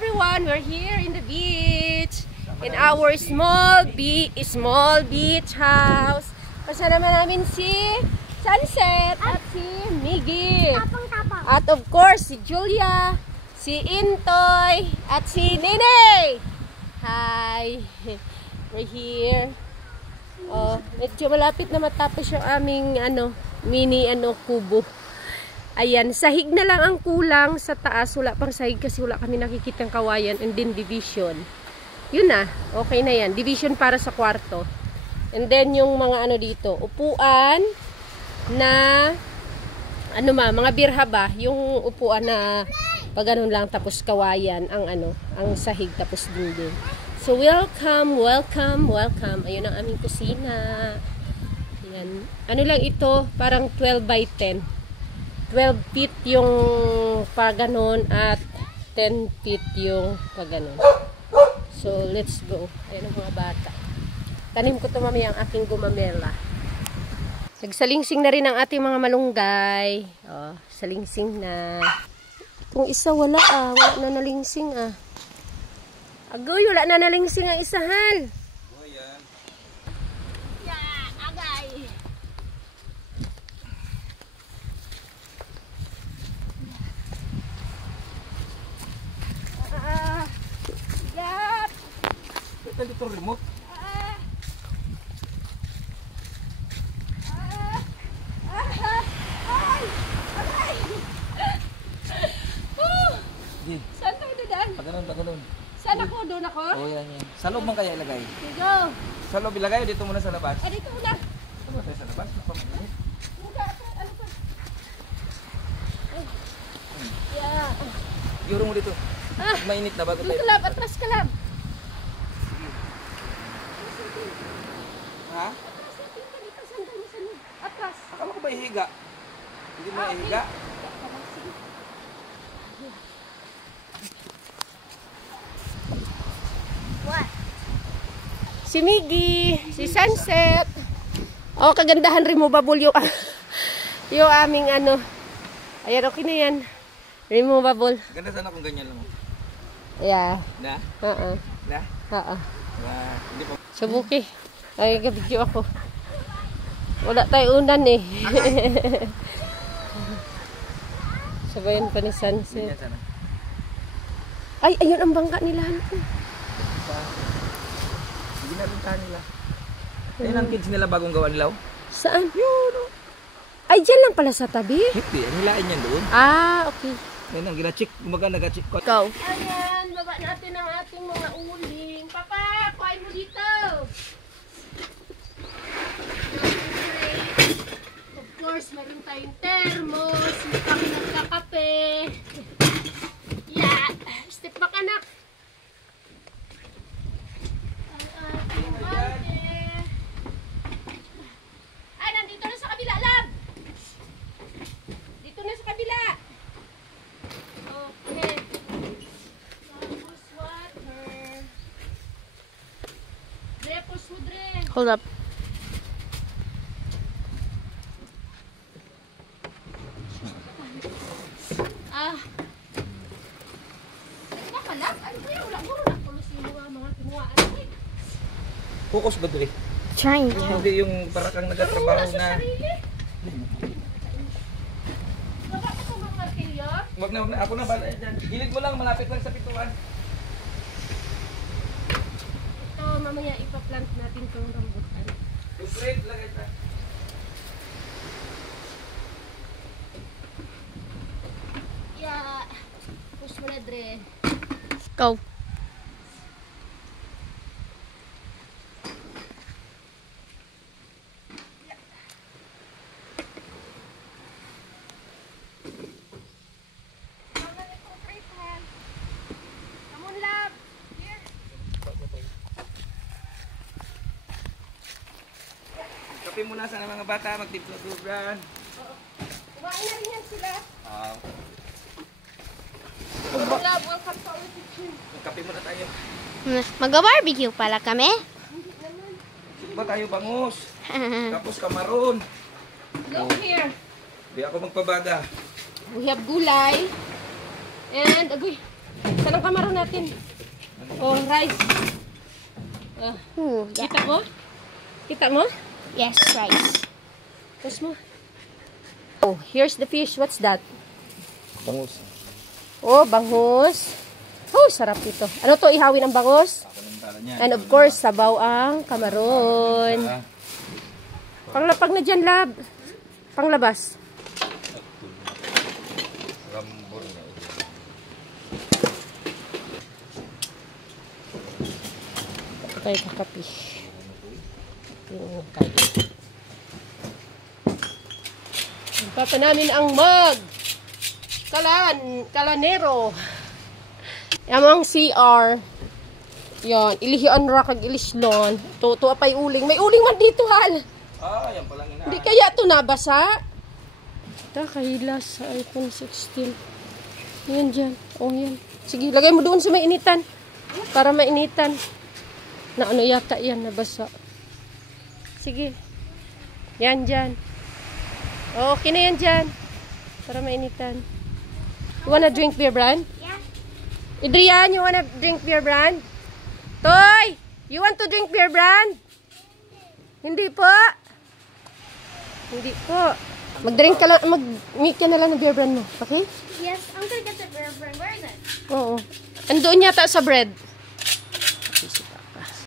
everyone, we're here in the beach. In our small beach house. Kasama namin si Sunset at si Miggy. At of course, si Julia, si Intoy, at si Nene. Hi! We're here. Oh, medyo malapit na matapos yung aming mini kubo. Ayan, sahig na lang ang kulang sa taas. Wala pang sahig kasi wala kami nakikitang kawayan and then division. Yun na, okay na yan. Division para sa kwarto. And then yung mga dito, upuan na mga birha ba, yung upuan na pag ganun lang tapos kawayan ang sahig tapos dingding. So welcome. Ayun ang aming kusina. Ayan. Ano lang ito, parang 12 by 10. 12 feet yung pag ganun at 10 feet yung pag ganun. So let's go. Ayan ang mga bata. Tanim ko ito mamaya ang aking gumamela. Nagsalingsing na rin ang ating mga malunggay. Oh, salingsing na. Kung isa wala na nalingsing Agoy, wala na nalingsing ang isahal. Oh, yan. Yeah, agay. Yap. Ito dito remote. Saan tayo dadaan? Paganoon. Saan ako? Doon ako? Oh, yan. Sa loob man kaya ilagay? Go! Sa loob ilagay o dito muna sa labas? Dito muna. Ano tayo sa labas? Napamainit. Ano pa? Yeah. Yuro mo dito. Mainit na bago Doon tayo. ka lab, atras ka lab. Ha? Atras. Akala ko ba ihiga? Hindi mo ihiga? What? Si Miggy, si Sunset. Oh, kagandahan removable yung yung aming Ayan, okay na yan. Removable. Ganda sana kung ganyan lang. Yeah. Na? Na? Hindi pa. Subuki. Ay, gabidyo ako. Wala tayo unan Sabayan pa ni Sunset. Ganyan sana. Ay, ayun ang bangka nila. Hindi na rin nila. Ayun ang kids nila bagong gawa nila. Saan? Yun. Ay, dyan lang pala sa tabi? Hindi, nilain yan doon. Okay. Ayun ang gina-check. Kumaga nag-check ko. Ikaw. Ayan, baba natin ang ating mga uling. Papa, kuhain mo dito. Of course, meron tayong thermos. Hindi kami nagkakape. Yeah. Step back, anak. Ang ating ate. Ay, nandito na sa kabila, lab. Dito na sa kabila. Okay. Tapos water. Dre, push mo, Dre. Hold up. Focus ba dali? Trying to. Hindi yung para kang nagtatrabaho na. Wag na. Ako na bala dyan. Gilid mo lang, malapit lang sa pituan. Ito, mamaya ipaplant natin itong rambutan. Yung grade, lagay ta. Yeah. Push mo na, Dre. Go. Kape muna sa mga bata, magtipla-tubran. Kumain na rin yan sila. Mag- Welcome to our kitchen. Kape muna tayo. Mag-barbecue pala kami. Hindi naman. Ba tayo bangus. Tapos kamaron. Look here. Di ako magpabaga. We have gulay. And, agoy, Saan ang kamaro natin? Oh, rice. Ooh, yeah. Kita mo? Kita mo? Yes, rice. Tapos mo. Oh, here's the fish. What's that? Bangus. Oh, bangus. Oh, sarap ito. Ano to? Ihawin ang bangus? And of course, sabaw ang kamaron. Panglapag na dyan, lab. Panglabas. Tayo kakapi. Papa namin ang mag. Kalanero. Amang CR. Yan, ilihian ra kag ilislon. Tuwa pa'y uling. May uling man dito, hal. Yan palang ina. Hindi kaya ito nabasa? Ito, kahilas sa iPhone 16. Yan dyan. Oh, yan. Sige, lagay mo doon sa may initan. Para mainitan. Na ano yata yan, nabasa. Sige. Yan dyan. Oh, okay na yan dyan. Para mainitan. You wanna drink beer brand? Yeah. Adrian, you wanna drink beer brand? Toy, you want to drink beer brand? Hindi po. Hindi po. Mag-drink ka lang, mag-meet ka na lang ng beer brand mo. Okay? Yes, I'm gonna get the beer brand. Where is it? Oo. Andoon yata sa bread.